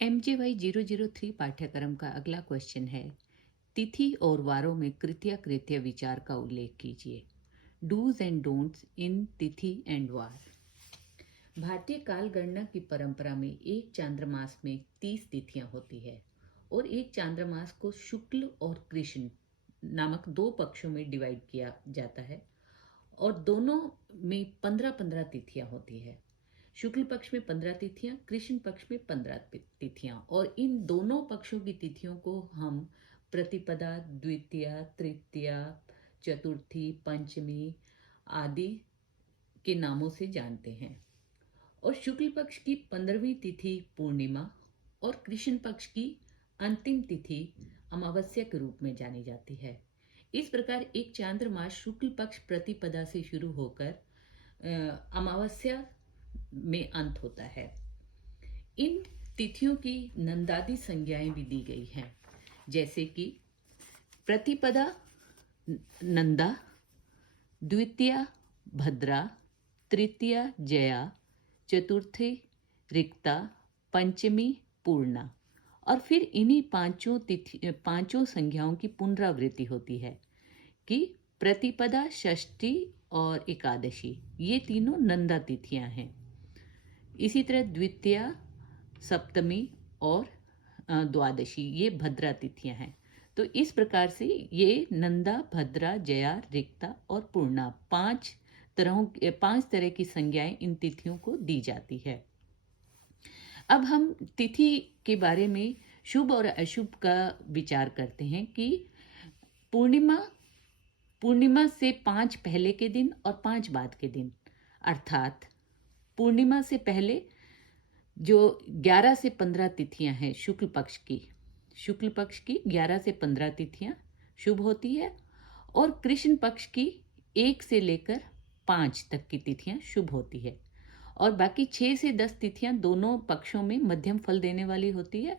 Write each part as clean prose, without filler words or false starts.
MJY 003 पाठ्यक्रम का अगला क्वेश्चन है, तिथि और वारों में कृत्या कृत्य विचार का उल्लेख कीजिए। डूज एंड डोंट्स इन तिथि एंड वार। भारतीय काल गणना की परंपरा में एक चांद्रमास में 30 तिथियां होती है और एक चांद्रमास को शुक्ल और कृष्ण नामक दो पक्षों में डिवाइड किया जाता है और दोनों में 15-15 तिथियां होती है। शुक्ल पक्ष में 15 तिथियां, कृष्ण पक्ष में 15 तिथियां, और इन दोनों पक्षों की तिथियों को हम प्रतिपदा, द्वितीया, तृतीया, चतुर्थी, पंचमी आदि के नामों से जानते हैं। और शुक्ल पक्ष की 15वीं तिथि पूर्णिमा और कृष्ण पक्ष की अंतिम तिथि अमावस्या के रूप में जानी जाती है। इस प्रकार एक चांद्रमास शुक्ल पक्ष प्रतिपदा से शुरू होकर अमावस्या में अंत होता है। इन तिथियों की नंदादि संज्ञाएं भी दी गई हैं, जैसे कि प्रतिपदा नंदा, द्वितीया भद्रा, तृतीया जया, चतुर्थी रिक्ता, पंचमी पूर्णा। और फिर इन्हीं पांचों संज्ञाओं की पुनरावृत्ति होती है कि प्रतिपदा, षष्ठी और एकादशी ये तीनों नंदा तिथियां हैं। इसी तरह द्वितीया, सप्तमी और द्वादशी ये भद्रा तिथियां हैं। तो इस प्रकार से ये नंदा, भद्रा, जया, रिक्ता और पूर्णा पांच तरह की संज्ञाएं इन तिथियों को दी जाती है। अब हम तिथि के बारे में शुभ और अशुभ का विचार करते हैं कि पूर्णिमा से 5 पहले के दिन और 5 बाद के दिन, अर्थात पूर्णिमा से पहले जो 11 से 15 तिथियां हैं शुक्ल पक्ष की 11 से 15 तिथियां शुभ होती है और कृष्ण पक्ष की 1 से लेकर 5 तक की तिथियां शुभ होती है और बाकी 6 से 10 तिथियां दोनों पक्षों में मध्यम फल देने वाली होती है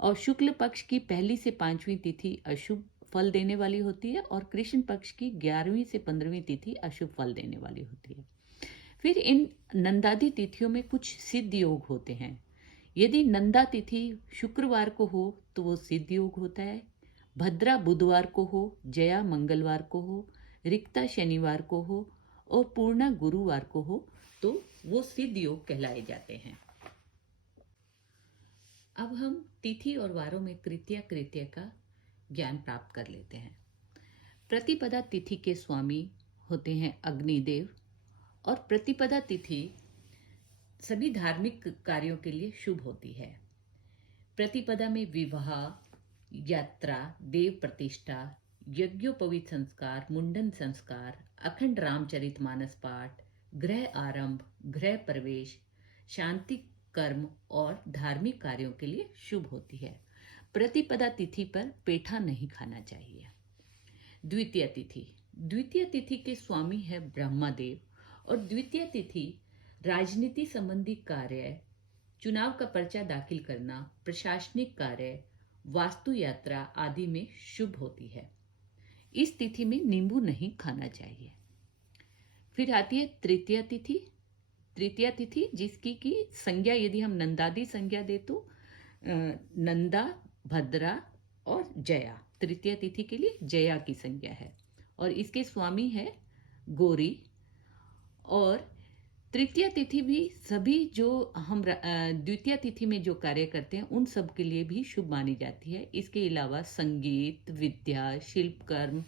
और शुक्ल पक्ष की 1 से 5वीं तिथि अशुभ फल देने वाली होती है और कृष्ण पक्ष की 11वीं से 15वीं तिथि अशुभ फल देने वाली होती है। फिर इन नंदादि तिथियों में कुछ सिद्ध योग होते हैं। यदि नंदा तिथि शुक्रवार को हो तो वो सिद्ध योग होता है, भद्रा बुधवार को हो, जया मंगलवार को हो, रिक्ता शनिवार को हो और पूर्णा गुरुवार को हो तो वो सिद्ध योग कहलाए जाते हैं। अब हम तिथि और वारों में कृत्या कृत्य का ज्ञान प्राप्त कर लेते हैं। प्रतिपदा तिथि के स्वामी होते हैं अग्निदेव और प्रतिपदा तिथि सभी धार्मिक कार्यों के लिए शुभ होती है। प्रतिपदा में विवाह, यात्रा, देव प्रतिष्ठा, यज्ञोपवीत संस्कार, मुंडन संस्कार, अखंड रामचरितमानस पाठ, गृह आरंभ, गृह प्रवेश, शांति कर्म और धार्मिक कार्यों के लिए शुभ होती है। प्रतिपदा तिथि पर पेठा नहीं खाना चाहिए। द्वितीय तिथि के स्वामी है ब्रह्मदेव और द्वितीय तिथि राजनीति संबंधी कार्य, चुनाव का पर्चा दाखिल करना, प्रशासनिक कार्य, वास्तु यात्रा आदि में शुभ होती है। इस तिथि में नींबू नहीं खाना चाहिए। फिर आती है तृतीया तिथि जिसकी की संज्ञा यदि हम नंदादि संज्ञा दे तो नंदा, भद्रा और जया तृतीय तिथि के लिए जया की संज्ञा है और इसके स्वामी है गौरी। और तृतीय तिथि भी सभी जो हम द्वितीय तिथि में जो कार्य करते हैं उन सब के लिए भी शुभ मानी जाती है। इसके अलावा संगीत, विद्या, शिल्पकर्म,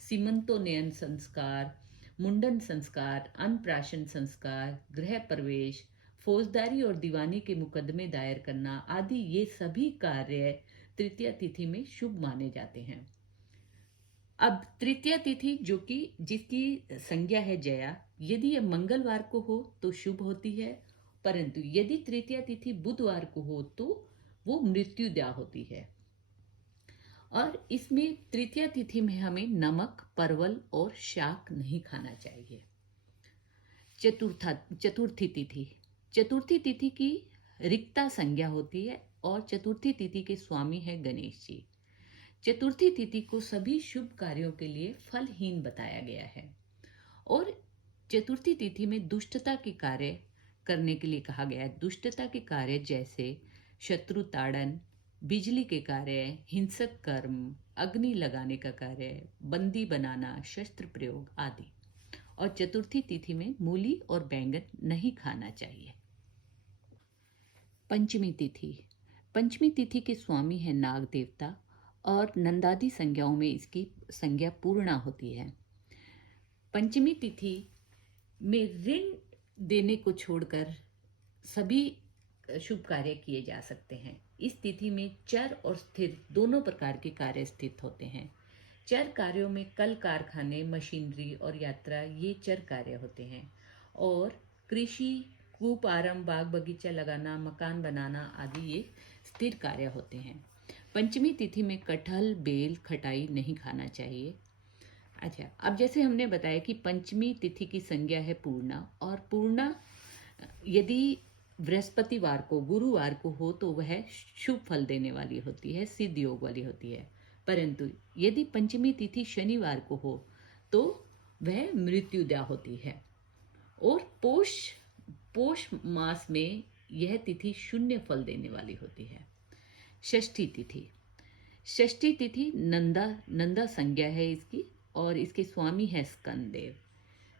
सीमंतोन्नयन संस्कार, मुंडन संस्कार, अन्नप्राशन संस्कार, गृह प्रवेश, फौजदारी और दीवानी के मुकदमे दायर करना आदि ये सभी कार्य तृतीय तिथि में शुभ माने जाते हैं। अब तृतीय तिथि जो कि जिसकी संज्ञा है जया, यदि यह मंगलवार को हो तो शुभ होती है, परंतु यदि तृतीय तिथि बुधवार को हो तो वो मृत्युदा होती है। और इसमें तृतीय तिथि में हमें नमक, परवल और शाक नहीं खाना चाहिए। चतुर्थी तिथि की रिक्ता संज्ञा होती है और चतुर्थी तिथि के स्वामी है गणेश जी। चतुर्थी तिथि को सभी शुभ कार्यों के लिए फलहीन बताया गया है और चतुर्थी तिथि में दुष्टता के कार्य करने के लिए कहा गया है। दुष्टता के कार्य जैसे शत्रु ताड़न, बिजली के कार्य, हिंसक कर्म, अग्नि लगाने का कार्य, बंदी बनाना, शस्त्र प्रयोग आदि। और चतुर्थी तिथि में मूली और बैंगन नहीं खाना चाहिए। पंचमी तिथि। पंचमी तिथि के स्वामी है नाग देवता और नंदादि संज्ञाओं में इसकी संज्ञा पूर्णा होती है। पंचमी तिथि में ऋण देने को छोड़कर सभी शुभ कार्य किए जा सकते हैं। इस तिथि में चर और स्थिर दोनों प्रकार के कार्य स्थित होते हैं। चर कार्यों में कल कारखाने, मशीनरी और यात्रा ये चर कार्य होते हैं, और कृषि, कूप आरंभ, बाग बगीचा लगाना, मकान बनाना आदि ये स्थिर कार्य होते हैं। पंचमी तिथि में कटहल, बेल, खटाई नहीं खाना चाहिए। अच्छा, अब जैसे हमने बताया कि पंचमी तिथि की संज्ञा है पूर्णा, और पूर्णा यदि बृहस्पतिवार को, गुरुवार को हो तो वह शुभ फल देने वाली होती है, सिद्ध योग वाली होती है। परंतु यदि पंचमी तिथि शनिवार को हो तो वह मृत्युदा होती है। और पोष मास में यह तिथि शून्य फल देने वाली होती है। षष्ठी तिथि। षष्ठी तिथि नंदा संज्ञा है इसकी, और इसके स्वामी है स्कंददेव।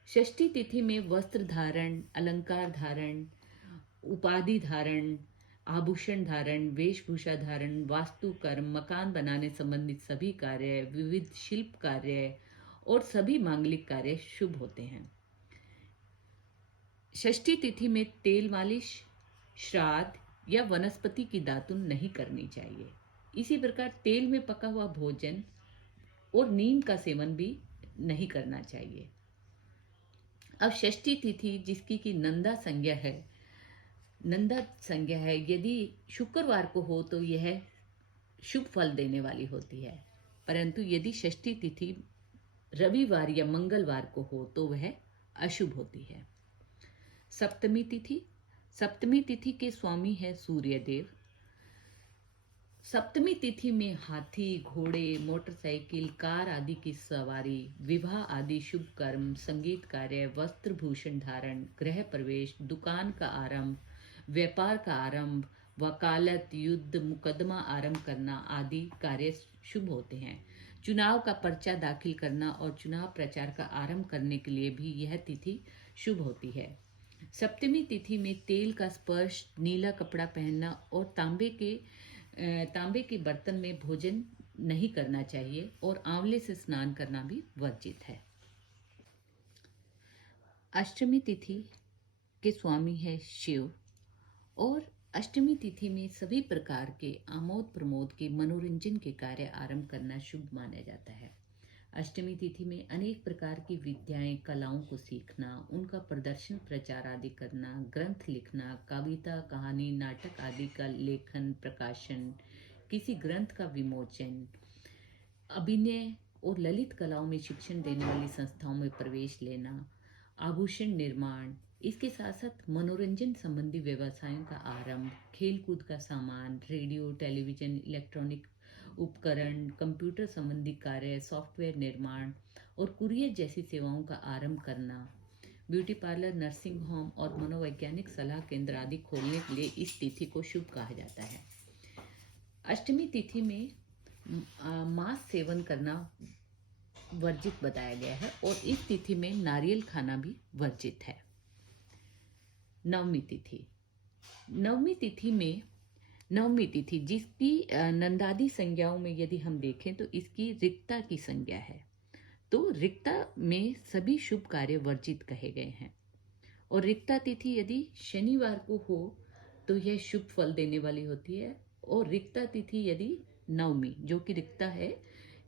षष्ठी तिथि में वस्त्र धारण, अलंकार धारण, उपाधि धारण, आभूषण धारण, वेशभूषा धारण, वास्तु कर्म, मकान बनाने संबंधित सभी कार्य, विविध शिल्प कार्य और सभी मांगलिक कार्य शुभ होते हैं। षष्ठी तिथि में तेल मालिश, श्राद्ध या वनस्पति की दातुन नहीं करनी चाहिए। इसी प्रकार तेल में पका हुआ भोजन और नीम का सेवन भी नहीं करना चाहिए। अब षष्ठी तिथि जिसकी की नंदा संज्ञा है, यदि शुक्रवार को हो तो यह शुभ फल देने वाली होती है। परंतु यदि षष्ठी तिथि रविवार या मंगलवार को हो तो वह अशुभ होती है। सप्तमी तिथि। सप्तमी तिथि के स्वामी है सूर्यदेव। सप्तमी तिथि में हाथी, घोड़े, मोटरसाइकिल, कार आदि की सवारी, विवाह आदि शुभ कर्म, संगीत कार्य, वस्त्र भूषण धारण, गृह प्रवेश, दुकान का आरंभ, व्यापार का आरंभ, वकालत, युद्ध, मुकदमा आरंभ करना आदि कार्य शुभ होते हैं। चुनाव का पर्चा दाखिल करना और चुनाव प्रचार का आरंभ करने के लिए भी यह तिथि शुभ होती है। सप्तमी तिथि में तेल का स्पर्श, नीला कपड़ा पहनना और तांबे के बर्तन में भोजन नहीं करना चाहिए, और आंवले से स्नान करना भी वर्जित है। अष्टमी तिथि के स्वामी है शिव, और अष्टमी तिथि में सभी प्रकार के आमोद प्रमोद के मनोरंजन के कार्य आरंभ करना शुभ माना जाता है। अष्टमी तिथि में अनेक प्रकार की विद्याएं, कलाओं को सीखना, उनका प्रदर्शन, प्रचार आदि करना, ग्रंथ लिखना, कविता, कहानी, नाटक आदि का लेखन, प्रकाशन, किसी ग्रंथ का विमोचन, अभिनय और ललित कलाओं में शिक्षण देने वाली संस्थाओं में प्रवेश लेना, आभूषण निर्माण, इसके साथ साथ मनोरंजन संबंधी व्यवसायों का आरंभ, खेलकूद का सामान, रेडियो, टेलीविजन, इलेक्ट्रॉनिक उपकरण, कंप्यूटर संबंधी कार्य, सॉफ्टवेयर निर्माण और कुरियर जैसी सेवाओं का आरंभ करना, ब्यूटी पार्लर, नर्सिंग होम और मनोवैज्ञानिक सलाह केंद्र आदि खोलने के लिए इस तिथि को शुभ कहा जाता है। अष्टमी तिथि में मांस सेवन करना वर्जित बताया गया है, और इस तिथि में नारियल खाना भी वर्जित है। नवमी तिथि। नवमी तिथि जिसकी नंदादि संज्ञाओं में यदि हम देखें तो इसकी रिक्ता की संज्ञा है, तो रिक्ता में सभी शुभ कार्य वर्जित कहे गए हैं। और रिक्ता तिथि यदि शनिवार को हो तो यह शुभ फल देने वाली होती है, और रिक्ता तिथि यदि नवमी जो कि रिक्ता है,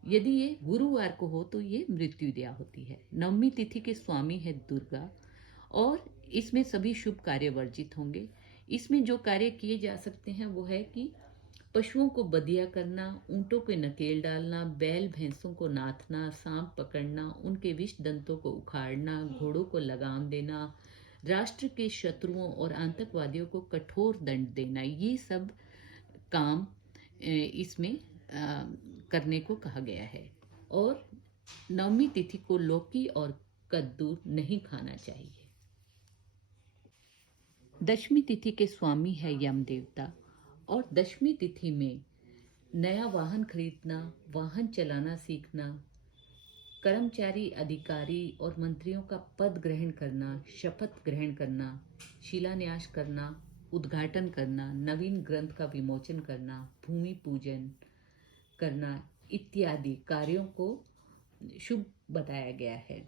यदि ये गुरुवार को हो तो ये मृत्युदया होती है। नवमी तिथि के स्वामी है दुर्गा, और इसमें सभी शुभ कार्य वर्जित होंगे। इसमें जो कार्य किए जा सकते हैं वो है कि पशुओं को बदिया करना, ऊंटों पे नकेल डालना, बैल भैंसों को नाथना, सांप पकड़ना, उनके विष दंतों को उखाड़ना, घोड़ों को लगाम देना, राष्ट्र के शत्रुओं और आतंकवादियों को कठोर दंड देना, ये सब काम इसमें करने को कहा गया है। और नवमी तिथि को लौकी और कद्दू नहीं खाना चाहिए। दशमी तिथि के स्वामी है यम देवता, और दशमी तिथि में नया वाहन खरीदना, वाहन चलाना सीखना, कर्मचारी, अधिकारी और मंत्रियों का पद ग्रहण करना, शपथ ग्रहण करना, शिलान्यास करना, उद्घाटन करना, नवीन ग्रंथ का विमोचन करना, भूमि पूजन करना इत्यादि कार्यों को शुभ बताया गया है।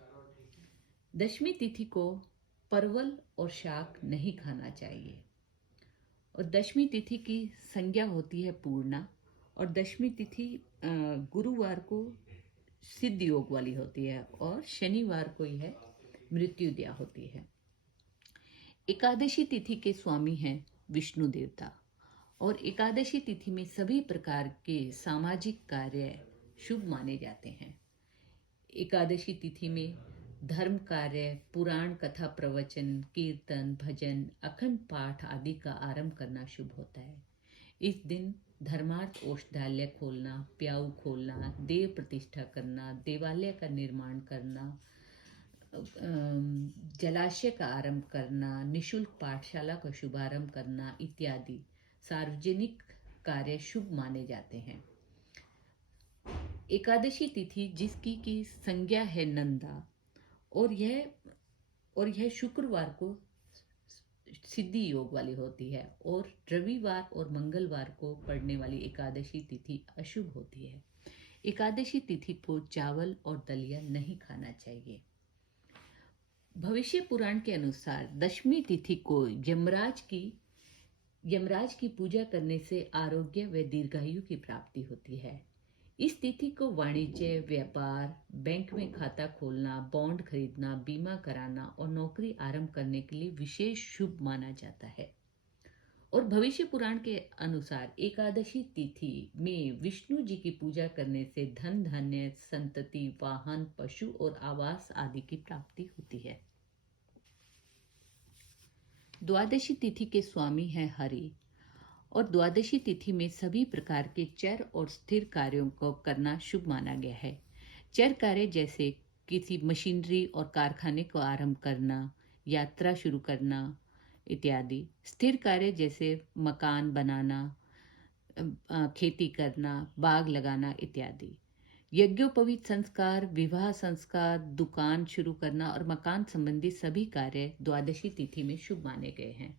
दशमी तिथि को परवल और शाक नहीं खाना चाहिए। और दशमी तिथि की संज्ञा होती है पूर्णा। और दशमी तिथि गुरुवार को सिद्ध योग वाली होती है और शनिवार को यह मृत्युदया होती है। एकादशी तिथि के स्वामी हैं विष्णु देवता। और एकादशी तिथि में सभी प्रकार के सामाजिक कार्य शुभ माने जाते हैं। एकादशी तिथि में धर्म कार्य, पुराण कथा प्रवचन, कीर्तन, भजन, अखंड पाठ आदि का आरंभ करना शुभ होता है। इस दिन धर्मार्थ औषधालय खोलना, प्याऊ खोलना, देव प्रतिष्ठा करना, देवालय का निर्माण करना, जलाशय का आरंभ करना, निशुल्क पाठशाला का शुभारंभ करना इत्यादि सार्वजनिक कार्य शुभ माने जाते हैं। एकादशी तिथि जिसकी की संज्ञा है नंदा और यह शुक्रवार को सिद्धि योग वाली होती है और रविवार और मंगलवार को पड़ने वाली एकादशी तिथि अशुभ होती है। एकादशी तिथि को चावल और दलिया नहीं खाना चाहिए। भविष्य पुराण के अनुसार दशमी तिथि को यमराज की पूजा करने से आरोग्य व दीर्घायु की प्राप्ति होती है। इस तिथि को वाणिज्य, व्यापार, बैंक में खाता खोलना, बॉन्ड खरीदना, बीमा कराना और नौकरी आरंभ करने के लिए विशेष शुभ माना जाता है। और भविष्य पुराण के अनुसार एकादशी तिथि में विष्णु जी की पूजा करने से धन धान्य, संतति, वाहन, पशु और आवास आदि की प्राप्ति होती है। द्वादशी तिथि के स्वामी है हरि। और द्वादशी तिथि में सभी प्रकार के चर और स्थिर कार्यों को करना शुभ माना गया है। चर कार्य जैसे किसी मशीनरी और कारखाने को आरंभ करना, यात्रा शुरू करना इत्यादि। स्थिर कार्य जैसे मकान बनाना, खेती करना, बाग लगाना इत्यादि। यज्ञोपवीत संस्कार, विवाह संस्कार, दुकान शुरू करना और मकान संबंधी सभी कार्य द्वादशी तिथि में शुभ माने गए हैं।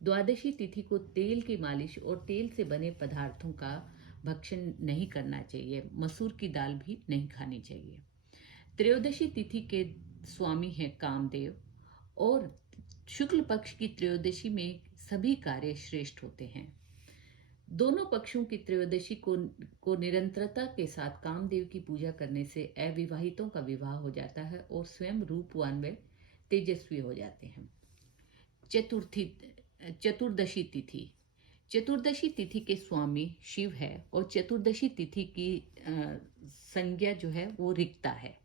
द्वादशी तिथि को तेल की मालिश और तेल से बने पदार्थों का भक्षण नहीं करना चाहिए। मसूर की दाल भी नहीं खानी चाहिए। त्रयोदशी तिथि के स्वामी हैं कामदेव। और शुक्ल पक्ष की त्रयोदशी में सभी कार्य श्रेष्ठ होते हैं। दोनों पक्षों की त्रयोदशी को निरंतरता के साथ कामदेव की पूजा करने से अविवाहितों का विवाह हो जाता है और स्वयं रूपवान व तेजस्वी हो जाते हैं। चतुर्दशी तिथि। चतुर्दशी तिथि के स्वामी शिव है और चतुर्दशी तिथि की संज्ञा जो है वो रिक्ता है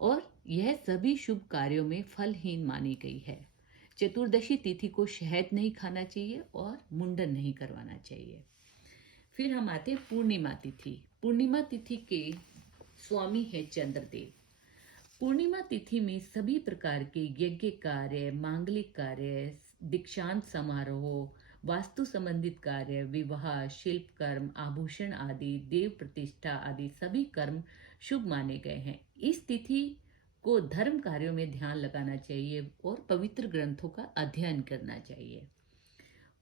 और यह सभी शुभ कार्यों में फलहीन मानी गई है। चतुर्दशी तिथि को शहद नहीं खाना चाहिए और मुंडन नहीं करवाना चाहिए। फिर हम आते हैं पूर्णिमा तिथि। पूर्णिमा तिथि के स्वामी है चंद्रदेव। पूर्णिमा तिथि में सभी प्रकार के यज्ञ कार्य, मांगलिक कार्य, दीक्षांत समारोह, वास्तु संबंधित कार्य, विवाह, शिल्प कर्म, आभूषण आदि, देव प्रतिष्ठा आदि सभी कर्म शुभ माने गए हैं। इस तिथि को धर्म कार्यों में ध्यान लगाना चाहिए और पवित्र ग्रंथों का अध्ययन करना चाहिए।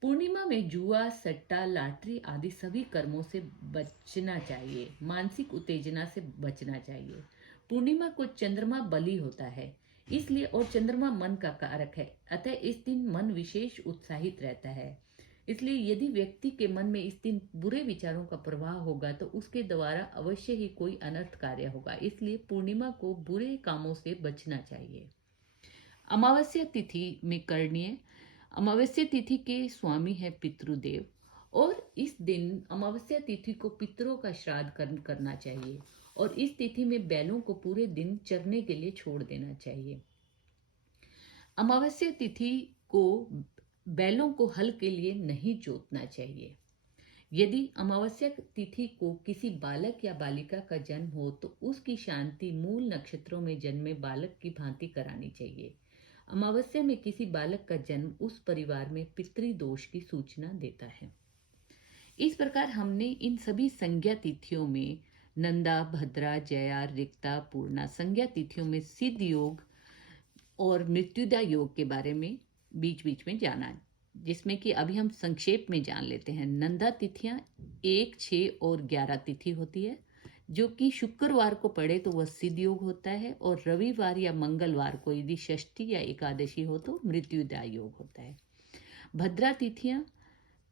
पूर्णिमा में जुआ, सट्टा, लॉटरी आदि सभी कर्मों से बचना चाहिए। मानसिक उत्तेजना से बचना चाहिए। पूर्णिमा को चंद्रमा बलि होता है इसलिए, और चंद्रमा मन का कारक है, अतः इस दिन मन विशेष उत्साहित रहता है। इसलिए यदि व्यक्ति के मन में इस दिन बुरे विचारों का प्रवाह होगा तो उसके द्वारा अवश्य ही कोई अनर्थ कार्य होगा। इसलिए पूर्णिमा को बुरे कामों से बचना चाहिए। अमावस्या तिथि में करणीय। अमावस्या तिथि के स्वामी है पितृदेव और इस दिन अमावस्या तिथि को पितरों का श्राद्ध करना चाहिए और इस तिथि में बैलों को पूरे दिन चरने के लिए छोड़ देना चाहिए। अमावस्या तिथि को बैलों को हल के लिए नहीं जोतना चाहिए। यदि अमावस्या तिथि को किसी बालक या बालिका का जन्म हो तो उसकी शांति मूल नक्षत्रों में जन्मे बालक की भांति करानी चाहिए। अमावस्या में किसी बालक का जन्म उस परिवार में पितृदोष की सूचना देता है। इस प्रकार हमने इन सभी संज्ञा तिथियों में नंदा, भद्रा, जया, रिक्ता, पूर्णा संज्ञा तिथियों में सिद्ध योग और मृत्युदा योग के बारे में बीच बीच में जाना, जिसमें कि अभी हम संक्षेप में जान लेते हैं। नंदा तिथियां 1, 6 और 11 तिथि होती है, जो कि शुक्रवार को पड़े तो वह सिद्ध योग होता है, और रविवार या मंगलवार को यदि षष्ठी या एकादशी हो तो मृत्युदाय योग होता है। भद्रा तिथियां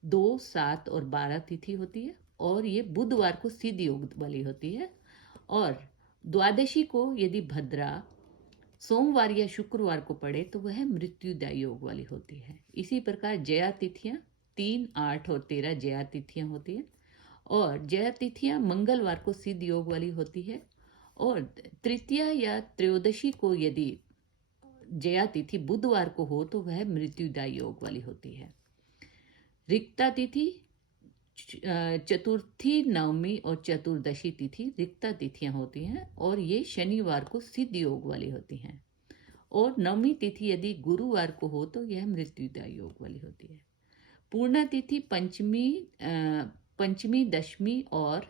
2, 7 और 12 तिथि होती है, और ये बुधवार को सिद्ध योग वाली होती है, और द्वादशी को यदि भद्रा सोमवार या शुक्रवार को पड़े तो वह मृत्युदाय योग वाली होती है। इसी प्रकार जया तिथियां 3, 8 और 13 जया तिथियां होती हैं, और जया तिथियां मंगलवार को सिद्ध योग वाली होती है, और तृतीया या त्रयोदशी को यदि जया तिथि बुधवार को हो तो वह मृत्युदाय योग वाली होती है। रिक्ता तिथि चतुर्थी, नवमी और चतुर्दशी तिथि रिक्ता तिथियां होती हैं, और ये शनिवार को सिद्ध योग वाली होती हैं, और नवमी तिथि यदि गुरुवार को हो तो यह मृत्युदाय योग वाली होती है। पूर्णा तिथि पंचमी, दशमी और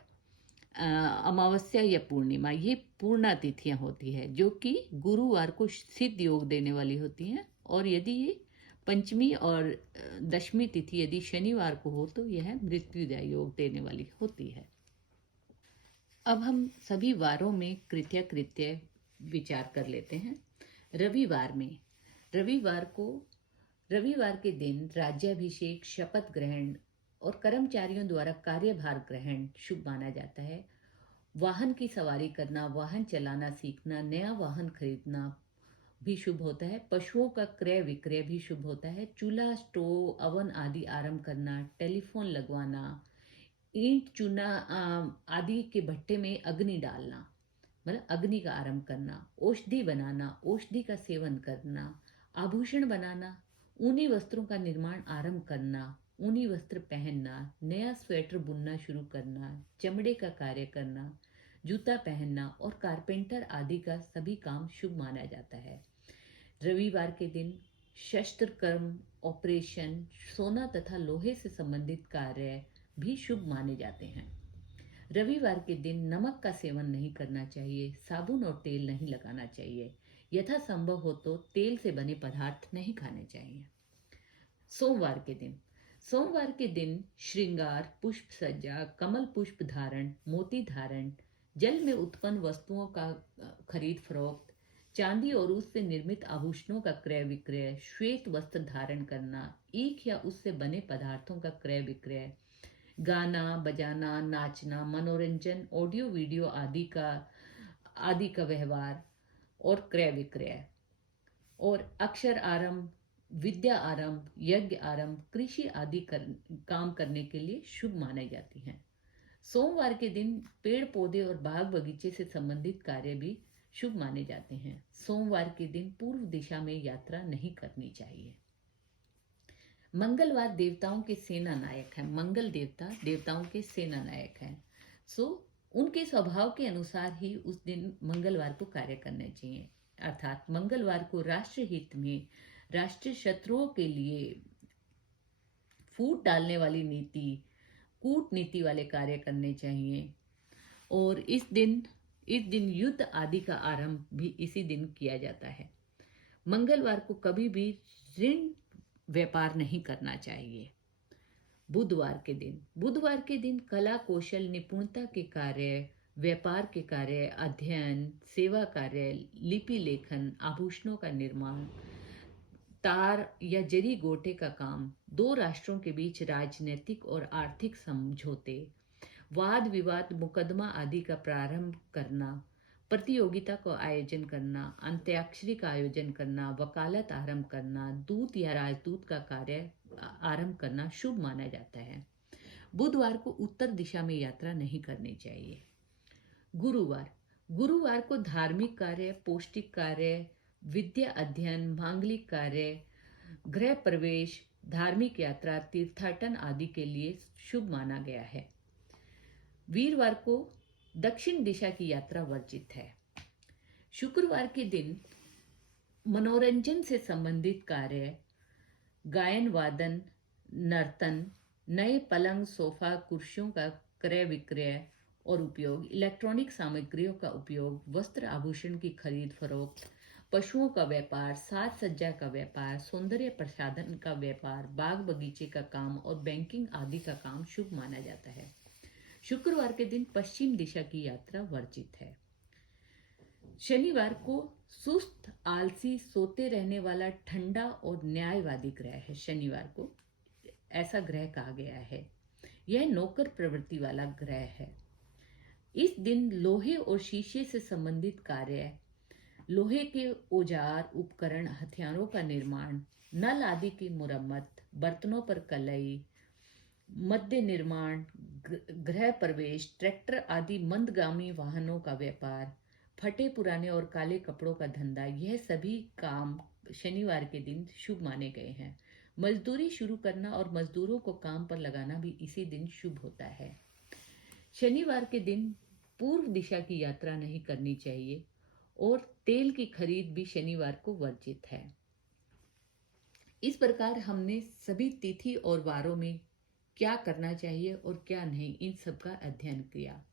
अमावस्या या पूर्णिमा, ये पूर्णा तिथियां होती है, जो कि गुरुवार को सिद्ध योग देने वाली होती हैं, और यदि ये पंचमी और दशमी तिथि यदि शनिवार को हो तो यह मृत्युदाय योग देने वाली होती है। अब हम सभी वारों में कृत्य कृत्य विचार कर लेते हैं। रविवार में, रविवार के दिन राज्याभिषेक, शपथ ग्रहण और कर्मचारियों द्वारा कार्यभार ग्रहण शुभ माना जाता है। वाहन की सवारी करना, वाहन चलाना सीखना, नया वाहन खरीदना भी शुभ होता है। पशुओं का क्रय विक्रय भी शुभ होता है। चूल्हा, स्टोव, अवन आदि आरंभ करना, टेलीफोन लगवाना, ईंट, चूना आदि के भट्टे में अग्नि डालना, मतलब अग्नि का आरंभ करना, औषधि बनाना, औषधि का सेवन करना, आभूषण बनाना, ऊनी वस्त्रों का निर्माण आरंभ करना, ऊनी वस्त्र पहनना, नया स्वेटर बुनना शुरू करना, चमड़े का कार्य करना, जूता पहनना और कारपेंटर आदि का सभी काम शुभ माना जाता है। रविवार के दिन शस्त्र कर्म, ऑपरेशन, सोना तथा लोहे से संबंधित कार्य भी शुभ माने जाते हैं। रविवार के दिन नमक का सेवन नहीं करना चाहिए, साबुन और तेल नहीं लगाना चाहिए, यथा संभव हो तो तेल से बने पदार्थ नहीं खाने चाहिए। सोमवार के दिन श्रृंगार, पुष्प सज्जा, कमल पुष्प धारण, मोती धारण, जल में उत्पन्न वस्तुओं का खरीद फरोख्त, चांदी और उससे निर्मित आभूषणों का क्रय विक्रय, श्वेत वस्त्र धारण करना, ईख या उससे बने पदार्थों का क्रय विक्रय, गाना बजाना, नाचना, मनोरंजन, ऑडियो वीडियो आदि का व्यवहार और क्रय विक्रय, और अक्षर आरंभ, विद्या आरंभ, यज्ञ आरंभ, कृषि आदि काम करने के लिए शुभ मानी जाती हैं। सोमवार के दिन पेड़ पौधे और बाग बगीचे से संबंधित कार्य भी शुभ माने जाते हैं। सोमवार के दिन पूर्व दिशा में यात्रा नहीं करनी चाहिए। मंगलवार देवताओं के सेना नायक है। मंगल देवता देवताओं के सेना नायक हैं, सो उनके स्वभाव के अनुसार ही उस दिन मंगलवार को कार्य करने चाहिए। अर्थात मंगलवार को राष्ट्र हित में, राष्ट्रीय शत्रुओं के लिए फूट डालने वाली नीति, कूटनीति वाले कार्य करने चाहिए, और इस दिन युद्ध आदि का आरंभ भी इसी दिन किया जाता है। मंगलवार को कभी भी ऋण व्यापार नहीं करना चाहिए। बुधवार के दिन कला, कौशल, निपुणता के कार्य, व्यापार के कार्य, अध्ययन, सेवा कार्य, लिपि लेखन, आभूषणों का निर्माण, तार या जरी गोटे का काम, दो राष्ट्रों के बीच राजनीतिक और आर्थिक समझौते, वाद विवाद, मुकदमा आदि का प्रारंभ करना, प्रतियोगिता का आयोजन करना, अंत्याक्षरी का आयोजन करना, वकालत आरंभ करना, दूत या राजदूत का कार्य आरंभ करना शुभ माना जाता है। बुधवार को उत्तर दिशा में यात्रा नहीं करनी चाहिए। गुरुवार को धार्मिक कार्य, पौष्टिक कार्य, विद्या अध्ययन, मांगलिक कार्य, गृह प्रवेश, धार्मिक यात्रा, तीर्थाटन आदि के लिए शुभ माना गया है। वीरवार को दक्षिण दिशा की यात्रा वर्जित है। शुक्रवार के दिन मनोरंजन से संबंधित कार्य, गायन वादन, नर्तन, नए पलंग, सोफा, कुर्सियों का क्रय विक्रय और उपयोग, इलेक्ट्रॉनिक सामग्रियों का उपयोग, वस्त्र आभूषण की खरीद फरोख्त, पशुओं का व्यापार, साज सज्जा का व्यापार, सौंदर्य प्रसाधन का व्यापार, बाग बगीचे का काम और बैंकिंग आदि का काम शुभ माना जाता है। शुक्रवार के दिन पश्चिम दिशा की यात्रा वर्जित है। शनिवार को सुस्त, आलसी, सोते रहने वाला, ठंडा और न्यायवादी ग्रह है। शनिवार को ऐसा ग्रह कहा गया है। यह नौकर प्रवृत्ति वाला ग्रह है। इस दिन लोहे और शीशे से संबंधित कार्य, लोहे के औजार, उपकरण, हथियारों का निर्माण, नल आदि की मुरम्मत, बर्तनों पर कलई, मद्य निर्माण, गृह प्रवेश, ट्रैक्टर आदि मंदगामी वाहनों का व्यापार, फटे पुराने और काले कपड़ों का धंधा, यह सभी काम शनिवार के दिन शुभ माने गए हैं। मजदूरी शुरू करना और मजदूरों को काम पर लगाना भी इसी दिन शुभ होता है। शनिवार के दिन पूर्व दिशा की यात्रा नहीं करनी चाहिए और तेल की खरीद भी शनिवार को वर्जित है। इस प्रकार हमने सभी तिथि और वारों में क्या करना चाहिए और क्या नहीं, इन सब का अध्ययन किया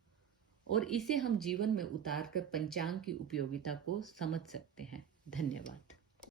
और इसे हम जीवन में उतार कर पंचांग की उपयोगिता को समझ सकते हैं। धन्यवाद।